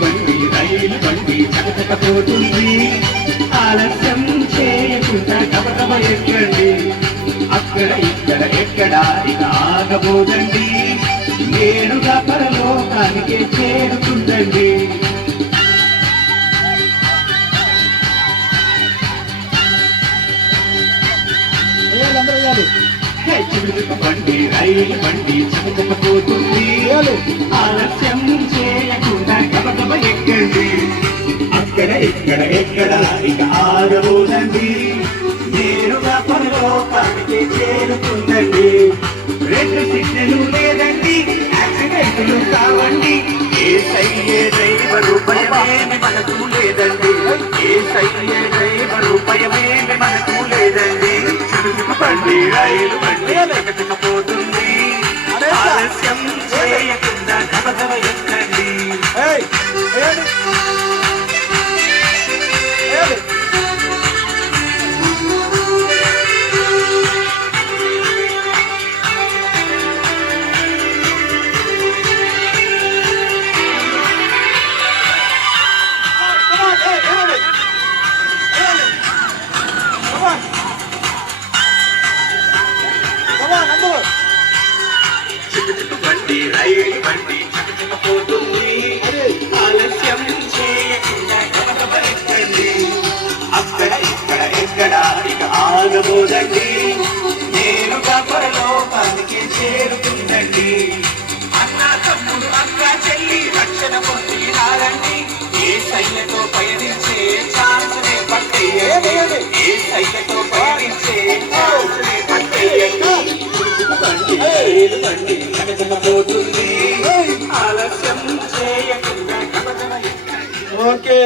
బండి రైలు బండి చకచకపోతుంది ఆలస్యం చేయకుండా గబగబ ఎక్కండి అక్కడ ఇక్కడ ఎక్కడ ఇక ఆగబోదండి నేరుగా పరలోకానికి చేరుతుందండి బండి రైలు బండి చకచకపోతుంది ఆలస్యం చేయకుండా గబగబ ఎక్కండి అక్కడ ఇక్కడ ఎక్కడ ఇక ఆగబోదండి నేరుగా పరలోకానికి చేరుతుందండి రెండు సిగ్నలు లేదండి యాక్సిడెంట్లు కావండి యేసయ్యే డ్రైవరు భయమేమి మనకు లేదండి యేసయ్యే డ్రైవరు భయమేమి మనకు లేదండి బండి రైలు బండి చకచకపోతుంది ఆలస్యం చేయకుండా గబగబ ఎక్కండి బండి రైలు బండి చకచకపోతుంది ఆలస్యం చేయకుండా గబగబ ఎక్కండి అక్కడ ఇక్కడ ఎక్కడ ఇక ఆగబోదండి నేరుగా పరలోకానికి చేరుతుందండి అన్న తమ్ముడు అక్క చెల్లి రక్షణ పొందినారండి యేసయ్యతో పయనించే ఛాన్స్నే పట్టేయండి యేసయ్యతో పయనించే ఛాన్స్నే పట్టేయండి బండి చకచకపోతుంది ఆలస్యం చేయకుండా గబగబ ఎక్కండి. ఓకే.